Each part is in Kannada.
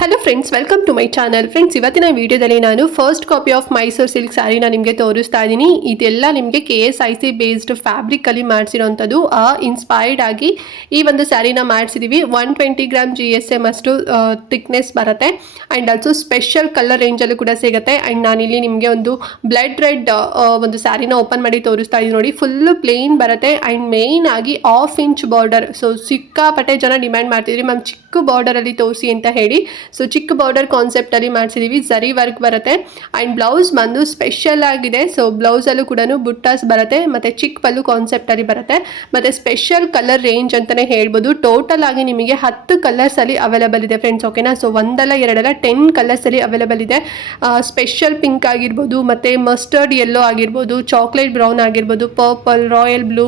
Hello friends, welcome to my channel. Friends, ಇವತ್ತಿನ ವಿಡಿಯೋದಲ್ಲಿ ನಾನು first copy of Mysuru silk ಸ್ಯಾರಿನ ನಿಮಗೆ ತೋರಿಸ್ತಾ ಇದ್ದೀನಿ. ಇದೆಲ್ಲ ನಿಮಗೆ KSIC ಬೇಸ್ಡ್ ಫ್ಯಾಬ್ರಿಕಲ್ಲಿ ಮಾಡಿಸಿರೋಂಥದ್ದು. ಇನ್ಸ್ಪೈರ್ಡ್ ಆಗಿ ಈ ಒಂದು ಸ್ಯಾರಿನ ಮಾಡಿಸಿದ್ದೀವಿ. 120 ಗ್ರಾಮ್ GSM ಅಷ್ಟು ಥಿಕ್ನೆಸ್ ಬರುತ್ತೆ. ಆ್ಯಂಡ್ ಆಲ್ಸೋ ಸ್ಪೆಷಲ್ ಕಲರ್ ರೇಂಜಲ್ಲೂ ಕೂಡ ಸಿಗುತ್ತೆ. ಆ್ಯಂಡ್ ನಾನಿಲ್ಲಿ ನಿಮಗೆ ಒಂದು ಬ್ಲಡ್ ರೆಡ್ ಒಂದು ಸ್ಯಾರಿನ ಓಪನ್ ಮಾಡಿ ತೋರಿಸ್ತಾ ಇದ್ದೀನಿ ನೋಡಿ. ಫುಲ್ಲು ಪ್ಲೇನ್ ಬರುತ್ತೆ. ಆ್ಯಂಡ್ ಮೇಯ್ನ್ ಆಗಿ 1/2 ಇಂಚ್ ಬಾರ್ಡರ್. ಸೊ ಸಿಕ್ಕಾಪಟ್ಟೆ ಜನ ಡಿಮ್ಯಾಂಡ್ ಮಾಡ್ತಿದ್ರಿ, ಮ್ಯಾಮ್ ಚಿಕ್ಕ ಬಾರ್ಡರಲ್ಲಿ ತೋರಿಸಿ ಅಂತ ಹೇಳಿ. ಸೊ ಚಿಕ್ಕ ಬಾರ್ಡರ್ ಕಾನ್ಸೆಪ್ಟಲ್ಲಿ ಮಾಡಿಸಿದ್ದೀವಿ. ಝರಿ ವರ್ಕ್ ಬರುತ್ತೆ. ಆ್ಯಂಡ್ ಬ್ಲೌಸ್ ಬಂದು ಸ್ಪೆಷಲ್ ಆಗಿದೆ. ಸೊ ಬ್ಲೌಸಲ್ಲೂ ಕೂಡ ಬುಟ್ಟಾಸ್ ಬರುತ್ತೆ. ಮತ್ತು ಚಿಕ್ಕ ಪಲ್ಲು ಕಾನ್ಸೆಪ್ಟಲ್ಲಿ ಬರುತ್ತೆ. ಮತ್ತು ಸ್ಪೆಷಲ್ ಕಲರ್ ರೇಂಜ್ ಅಂತಲೇ ಹೇಳ್ಬೋದು. ಟೋಟಲ್ ಆಗಿ ನಿಮಗೆ 10 ಕಲರ್ಸಲ್ಲಿ ಅವೈಲೇಬಲ್ ಇದೆ ಫ್ರೆಂಡ್ಸ್. ಓಕೆನಾ. ಸೊ ಒಂದಲ್ಲ ಎರಡಲ್ಲ 10 ಕಲರ್ಸಲ್ಲಿ ಅವೈಲೇಬಲ್ ಇದೆ. ಸ್ಪೆಷಲ್ ಪಿಂಕ್ ಆಗಿರ್ಬೋದು, ಮತ್ತು ಮಸ್ಟರ್ಡ್ ಯೆಲ್ಲೋ ಆಗಿರ್ಬೋದು, ಚಾಕ್ಲೇಟ್ ಬ್ರೌನ್ ಆಗಿರ್ಬೋದು, purple, royal blue,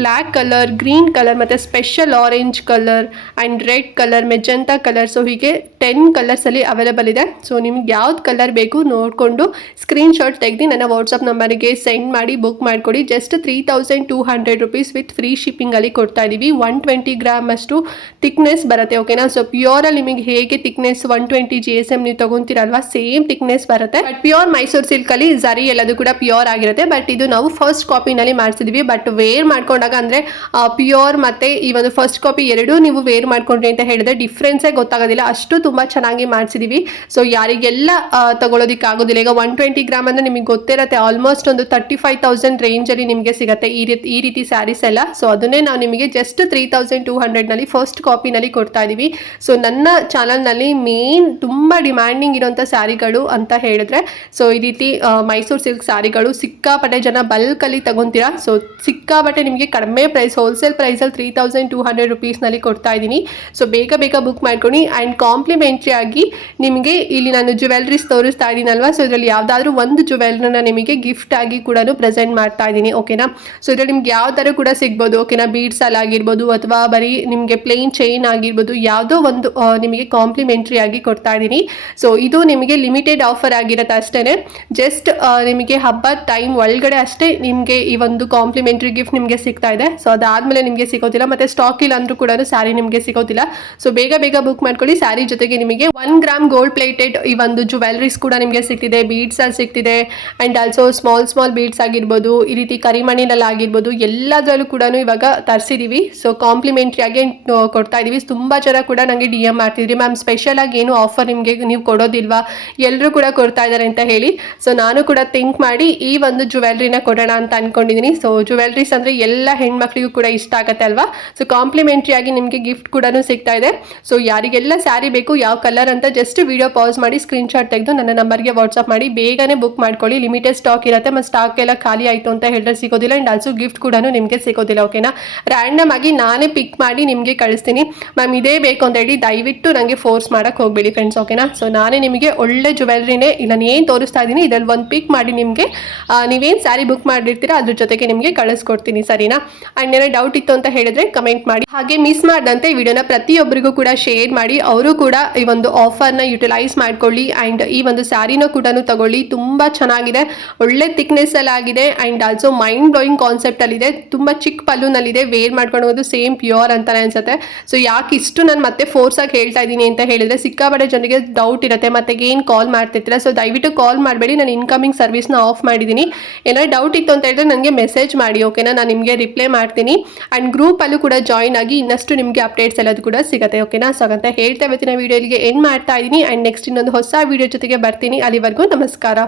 black colour, green colour, ಮತ್ತು special orange colour and red colour, magenta colour. So ಹೀಗೆ 10 ಕಲರ್ಸಲ್ಲಿ ಅವೈಲೇಬಲ್ ಇದೆ. ಸೊ ನಿಮ್ಗೆ ಯಾವ್ದು ಕಲರ್ ಬೇಕು ನೋಡಿಕೊಂಡು ಸ್ಕ್ರೀನ್ಶಾಟ್ ತೆಗೆದು ನನ್ನ ವಾಟ್ಸಪ್ ನಂಬರಿಗೆ ಸೆಂಡ್ ಮಾಡಿ ಬುಕ್ ಮಾಡಿಕೊಡಿ. ಜಸ್ಟ್ 3200 ರುಪೀಸ್ ವಿತ್ ಫ್ರೀ ಶಿಪ್ಪಿಂಗಲ್ಲಿ ಕೊಡ್ತಾ ಇದ್ದೀವಿ. 120 ಗ್ರಾಮ್ ಅಷ್ಟು ಥಿಕ್ನೆಸ್ ಬರುತ್ತೆ. ಓಕೆನಾ. ಸೊ ಪ್ಯೂರಲ್ಲಿ ನಿಮಗೆ ಹೇಗೆ ಥಿಕ್ನೆಸ್ 120 GSM ನೀವು ತೊಗೊತೀರಲ್ವಾ, ಸೇಮ್ ಥಿಕ್ನೆಸ್ ಬರುತ್ತೆ. ಬಟ್ ಪ್ಯೂರ್ ಮೈಸೂರು ಸಿಲ್ಕಲ್ಲಿ ಝರಿ ಎಲ್ಲದು ಕೂಡ ಪ್ಯೂರ್ ಆಗಿರುತ್ತೆ. ಬಟ್ ಇದು ನಾವು ಫಸ್ಟ್ ಕಾಪಿನಲ್ಲಿ ಮಾಡಿಸಿದ್ವಿ. ಬಟ್ ವೇರ್ ಮಾಡ್ಕೊಂಡಾಗ ಅಂದರೆ ಪ್ಯೂರ್ ಮತ್ತು ಈ ಒಂದು ಫಸ್ಟ್ ಕಾಪಿ ಎರಡೂ ನೀವು ವೇರ್ ಮಾಡ್ಕೊಂಡ್ರಿ ಅಂತ ಹೇಳಿದ್ರೆ ಡಿಫ್ರೆನ್ಸೇ ಗೊತ್ತಾಗೋದಿಲ್ಲ. ಅಷ್ಟು ತುಂಬ ಚೆನ್ನಾಗಿ ಮಾಡಿಸಿದ್ದೀವಿ. ಸೊ ಯಾರಿಗೆಲ್ಲ ತಗೊಳ್ಳೋದಕ್ಕಾಗೋದಿಲ್ಲ. ಈಗ 120 ಗ್ರಾಮ್ ಅಂದರೆ ನಿಮಗೆ ಗೊತ್ತಿರುತ್ತೆ, ಆಲ್ಮೋಸ್ಟ್ ಒಂದು 35,000 ರೇಂಜಲ್ಲಿ ನಿಮಗೆ ಸಿಗುತ್ತೆ ಈ ರೀತಿ ಸ್ಯಾರೀಸ್ ಎಲ್ಲ. ಸೊ ಅದನ್ನೇ ನಾವು ನಿಮಗೆ ಜಸ್ಟ್ 3200ನಲ್ಲಿ ಫಸ್ಟ್ ಕಾಪಿನಲ್ಲಿ ಕೊಡ್ತಾ ಇದ್ದೀವಿ. ಸೊ ನನ್ನ ಚಾನಲ್ನಲ್ಲಿ ಮೇನ್ ತುಂಬ ಡಿಮ್ಯಾಂಡಿಂಗ್ ಇರೋಂಥ ಸ್ಯಾರಿಗಳು ಅಂತ ಹೇಳಿದ್ರೆ ಸೊ ಈ ರೀತಿ ಮೈಸೂರು ಸಿಲ್ಕ್ ಸ್ಯಾರಿಗಳು ಸಿಕ್ಕಾಪಟ್ಟೆ ಜನ ಬಲ್ಕಲ್ಲಿ ತಗೊತೀರಾ. ಸೊ ಸಿಕ್ಕಾಪಟ್ಟೆ ನಿಮಗೆ ಕಡಿಮೆ ಪ್ರೈಸ್, ಹೋಲ್ಸೇಲ್ ಪ್ರೈಸಲ್ಲಿ 3200 ರುಪೀಸ್ನಲ್ಲಿ ಕೊಡ್ತಾ ಇದ್ದೀನಿ. ಸೊ ಬೇಗ ಬುಕ್ ಮಾಡ್ಕೊಂಡು. ಆ್ಯಂಡ್ ಕಾಂಪ್ಲಿಮೆಂಟ್ರಿ ಆಗಿ ನಿಮಗೆ ಇಲ್ಲಿ ನಾನು ಜ್ಯುವೆಲ್ರೀಸ್ ತೋರಿಸ್ತಾ ಇದ್ದೀನಲ್ವಾ, ಸೊ ಇದರಲ್ಲಿ ಯಾವುದಾದ್ರೂ ಒಂದು ಜ್ಯುವೆಲ್ರನ್ನ ನಿಮಗೆ ಗಿಫ್ಟ್ ಆಗಿ ಕೂಡ ಪ್ರೆಸೆಂಟ್ ಮಾಡ್ತಾ ಇದ್ದೀನಿ. ಓಕೆನಾ. ಸೊ ಇದರಲ್ಲಿ ನಿಮ್ಗೆ ಯಾವ ಥರ ಕೂಡ ಸಿಗ್ಬೋದು. ಓಕೆನಾ. ಬೀಡ್ಸಲ್ಲಿ ಆಗಿರ್ಬೋದು ಅಥವಾ ಬರೀ ನಿಮಗೆ ಪ್ಲೇನ್ ಚೈನ್ ಆಗಿರ್ಬೋದು, ಯಾವುದೋ ಒಂದು ನಿಮಗೆ ಕಾಂಪ್ಲಿಮೆಂಟ್ರಿ ಆಗಿ ಕೊಡ್ತಾ ಇದ್ದೀನಿ. ಸೊ ಇದು ನಿಮಗೆ ಲಿಮಿಟೆಡ್ ಆಫರ್ ಆಗಿರುತ್ತೆ ಅಷ್ಟೇ. ಜಸ್ಟ್ ನಿಮಗೆ ಹಬ್ಬದ ಟೈಮ್ ಒಳಗಡೆ ಅಷ್ಟೇ ನಿಮಗೆ ಈ ಒಂದು ಕಾಂಪ್ಲಿಮೆಂಟ್ರಿ ಗಿಫ್ಟ್ ನಿಮಗೆ ಸಿಗ್ತಾ ಇದೆ. ಸೊ ಅದಾದಮೇಲೆ ನಿಮಗೆ ಸಿಗೋದಿಲ್ಲ. ಮತ್ತು ಸ್ಟಾಕ್ ಇಲ್ಲ ಅಂದರೂ ಕೂಡ ಸ್ಯಾರಿ ನಿಮಗೆ ಸಿಗೋದಿಲ್ಲ. ಸೊ ಬೇಗ ಬುಕ್ ಮಾಡ್ಕೊಳ್ಳಿ. ಸ್ಯಾರಿ ಜೊತೆಗೆ ನಿಮಗೆ 1 ಗ್ರಾಮ್ ಗೋಲ್ಡ್ ಪ್ಲೇಟೆಡ್ ಈ ಒಂದು ಜ್ಯುವೆಲ್ರೀಸ್ ಕೂಡ ನಿಮಗೆ ಸಿಗ್ತಿದೆ, ಬೀಡ್ಸ್ ಅಲ್ಲಿ ಸಿಗ್ತಿದೆ. ಆ್ಯಂಡ್ ಆಲ್ಸೋ ಸ್ಮಾಲ್ ಬೀಡ್ಸ್ ಆಗಿರ್ಬೋದು, ಈ ರೀತಿ ಕರಿಮಣಿನಲ್ಲಿ ಆಗಿರ್ಬೋದು, ಎಲ್ಲದರಲ್ಲೂ ಕೂಡ ಇವಾಗ ತರಿಸಿದ್ದೀವಿ. ಸೊ ಕಾಂಪ್ಲಿಮೆಂಟ್ರಿ ಆಗಿ ಕೊಡ್ತಾ ಇದ್ದೀವಿ. ತುಂಬ ಜನ ಕೂಡ ನನಗೆ DM ಮಾಡ್ತಿದ್ರಿ, ಮ್ಯಾಮ್ ಸ್ಪೆಷಲ್ ಆಗಿ ಏನು ಆಫರ್ ನಿಮಗೆ ನೀವು ಕೊಡೋದಿಲ್ವಾ, ಎಲ್ಲರೂ ಕೂಡ ಕೊಡ್ತಾ ಇದ್ದಾರೆ ಅಂತ ಹೇಳಿ. ಸೊ ನಾನು ಕೂಡ ಥಿಂಕ್ ಮಾಡಿ ಈ ಒಂದು ಜ್ಯುವೆಲ್ರಿನ ಕೊಡೋಣ ಅಂತ ಅನ್ಕೊಂಡಿದ್ದೀನಿ. ಸೊ ಜ್ಯುವೆಲ್ರೀಸ್ ಅಂದರೆ ಎಲ್ಲ ಹೆಣ್ಮಕ್ಳಿಗೂ ಕೂಡ ಇಷ್ಟ ಆಗುತ್ತೆ ಅಲ್ವಾ. ಸೊ ಕಾಂಪ್ಲಿಮೆಂಟ್ರಿ ಆಗಿ ನಿಮಗೆ ಗಿಫ್ಟ್ ಕೂಡ ಸಿಗ್ತಾ ಇದೆ. ಸೊ ಯಾರಿಗೆಲ್ಲ ಸ್ಯಾರಿ ಬೇಕು, ಯಾವ ಕಲರ್ ಅಂತ ಜಸ್ಟ್ ವಿಡಿಯೋ ಪಾಸ್ ಮಾಡಿ ಸ್ಕ್ರೀನ್ಶಾಟ್ ತೆಗೆದು ನನ್ನ ನಂಬರ್ಗೆ ವಾಟ್ಸಪ್ ಮಾಡಿ ಬೇಗನೆ ಬುಕ್ ಮಾಡ್ಕೊಳ್ಳಿ. ಲಿಮಿಟೆಡ್ ಸ್ಟಾಕ್ ಇರುತ್ತೆ. ಮತ್ತು ಸ್ಟಾಕ್ ಎಲ್ಲ ಖಾಲಿ ಆಯಿತು ಅಂತ ಹೇಳಿದ್ರೆ ಸಿಗೋದಿಲ್ಲ. ಆ್ಯಂಡ್ ಆಲ್ಸೋ ಗಿಫ್ಟ್ ಕೂಡ ನಿಮಗೆ ಸಿಗೋದಿಲ್ಲ. ಓಕೆನಾ. ರ್ಯಾಂಡಮ್ ಆಗಿ ನಾನೇ ಪಿಕ್ ಮಾಡಿ ನಿಮಗೆ ಕಳಿಸ್ತೀನಿ. ಮ್ಯಾಮ್ ಇದೇ ಬೇಕು ಅಂತ ಹೇಳಿ ದಯವಿಟ್ಟು ನನಗೆ ಫೋರ್ಸ್ ಮಾಡೋಕ್ಕೆ ಹೋಗಬೇಡಿ ಫ್ರೆಂಡ್ಸ್. ಓಕೆನಾ. ಸೊ ನಾನೇ ನಿಮಗೆ ಒಳ್ಳೆ ಜ್ಯುವೆಲ್ರಿನೇ ಇಲ್ಲ ಏನು ತೋರಿಸ್ತಾ ಇದ್ದೀನಿ, ಇದರಲ್ಲಿ ಒಂದು ಪಿಕ್ ಮಾಡಿ ನಿಮಗೆ ನೀವೇನು ಸ್ಯಾರಿ ಬುಕ್ ಮಾಡಿರ್ತೀರಾ ಅದ್ರ ಜೊತೆಗೆ ನಿಮಗೆ ಕಳಿಸ್ಕೊಡ್ತೀನಿ. ಸರಿನಾ. ಆ್ಯಂಡ್ ಏನೋ ಡೌಟ್ ಇತ್ತು ಅಂತ ಹೇಳಿದ್ರೆ ಕಮೆಂಟ್ ಮಾಡಿ. ಹಾಗೆ ಮಿಸ್ ಮಾಡದಂತೆ ವಿಡಿಯೋನ ಪ್ರತಿಯೊಬ್ಬರಿಗೂ ಕೂಡ ಶೇರ್ ಮಾಡಿ, ಅವರು ಕೂಡ ಈ ಒಂದು ಆಫರ್ನ ಯುಟಿಲೈಸ್ ಮಾಡ್ಕೊಳ್ಳಿ. ಆ್ಯಂಡ್ ಈ ಒಂದು ಸ್ಯಾರಿನ ಕೂಡ ತಗೊಳ್ಳಿ. ತುಂಬ ಚೆನ್ನಾಗಿದೆ, ಒಳ್ಳೆ ಥಿಕ್ನೆಸ್ ಎಲ್ಲ ಆಗಿದೆ. ಆ್ಯಂಡ್ ಆಲ್ಸೋ ಮೈಂಡ್ ಬ್ಲೋಯಿಂಗ್ ಕಾನ್ಸೆಪ್ಟಲ್ಲಿದೆ. ತುಂಬ ಚಿಕ್ಕ ಪಲ್ಲುನಲ್ಲಿದೆ. ವೇರ್ ಮಾಡ್ಕೊಂಡು ಹೋಗೋದು ಸೇಮ್ ಪ್ಯೂರ್ ಅಂತಾನೆ ಅನ್ಸುತ್ತೆ. ಸೊ ಯಾಕೆ ಇಷ್ಟು ನಾನು ಮತ್ತೆ ಫೋರ್ಸಾಗಿ ಹೇಳ್ತಾ ಇದ್ದೀನಿ ಅಂತ ಹೇಳಿದ್ರೆ ಸಿಕ್ಕಾಪಟ್ಟೆ ಜನರಿಗೆ ಡೌಟ್ ಇರುತ್ತೆ, ಮತ್ತೆ ಏನು ಕಾಲ್ ಮಾಡ್ತಿರ್ತೀರ. ಸೊ ದಯವಿಟ್ಟು ಕಾಲ್ ಮಾಡಬೇಡಿ, ನಾನು ಇನ್ಕಮಿಂಗ್ ಸರ್ವಿಸ್ನ ಆಫ್ ಮಾಡಿದ್ದೀನಿ. ಏನಾದ್ರು ಡೌಟ್ ಇತ್ತು ಅಂತ ಹೇಳಿದ್ರೆ ನನಗೆ ಮೆಸೇಜ್ ಮಾಡಿ. ಓಕೆನಾ. ನಾನು ನಿಮಗೆ ರಿಪ್ಲೈ ಮಾಡ್ತೀನಿ. ಆ್ಯಂಡ್ ಗ್ರೂಪಲ್ಲೂ ಕೂಡ ಜಾಯಿನ್ ಆಗಿ ಇನ್ನಷ್ಟು ನಿಮಗೆ ಅಪ್ಡೇಟ್ಸ್ ಎಲ್ಲದು ಕೂಡ ಸಿಗುತ್ತೆ. ಓಕೆನಾ. ಸೊ ಅಂತ ಹೇಳ್ತಾ ಇವತ್ತಿನ ವಿಡಿಯೋಗೆ ಎಂಡ್ ಮಾಡ್ತಾ ಇದ್ದೀನಿ. ಆ್ಯಂಡ್ ನೆಕ್ಸ್ಟ್ ಇನ್ನೊಂದು ಹೊಸ ವಿಡಿಯೋ ಜೊತೆಗೆ ಬರ್ತೀನಿ. ಅಲ್ಲಿವರೆಗೂ ನಮಸ್ಕಾರ.